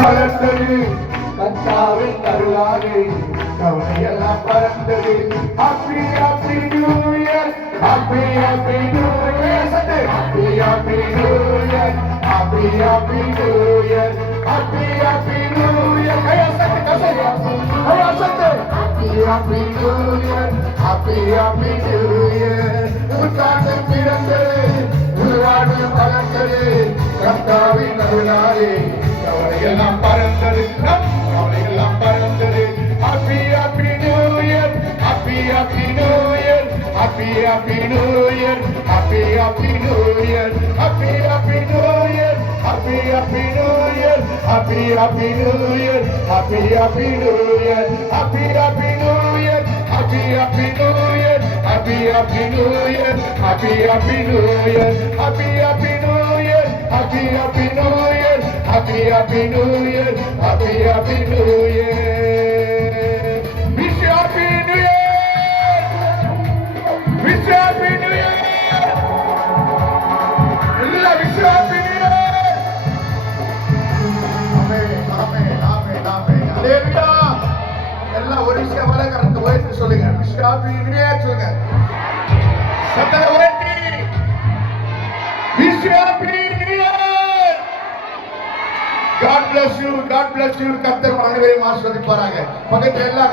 பறந்தது கத்தாவின் அருளாலே கவலையெல்லாம் பறந்தது. Happy happy new year, happy happy new year, happy happy new year, happy happy new year, happy happy new year. கையசத்து கையசத்து happy happy new year, happy happy new year. புத்தாண்டு பிறந்தது, உருவாடு வளர்ந்தது, கத்தாவின் அருளாலே கவலையெல்லாம் பறந்தது, கவலையெல்லாம் பறந்தது. Happy happy new year, happy happy new year, happy happy new year, happy happy new year, happy happy new year, happy happy new year, happy happy new year, happy happy new year, happy happy new year, happy happy new year, happy happy new year, happy happy new year, happy happy new year, happy happy new year, Happy Happy New Year, Happy Happy New Year. Wish you Happy New Year. Wish you Happy New Year. Allah wish you Happy New Year. Amen, amen, amen, amen. Hallelujah. எல்லாம் ஒரு விஷயம் வர கரெக்ட் ஓய்த்து சொல்லுங்க. Wish you Happy New Year சொல்லுங்க. சத்தர ஓய்த்தி. Wish you Happy New Year. God bless you, God bless you. கர்த்தர் அனைவரையும் ஆசீர்வதிப்பாராக. பக்கத்துல எல்லாம்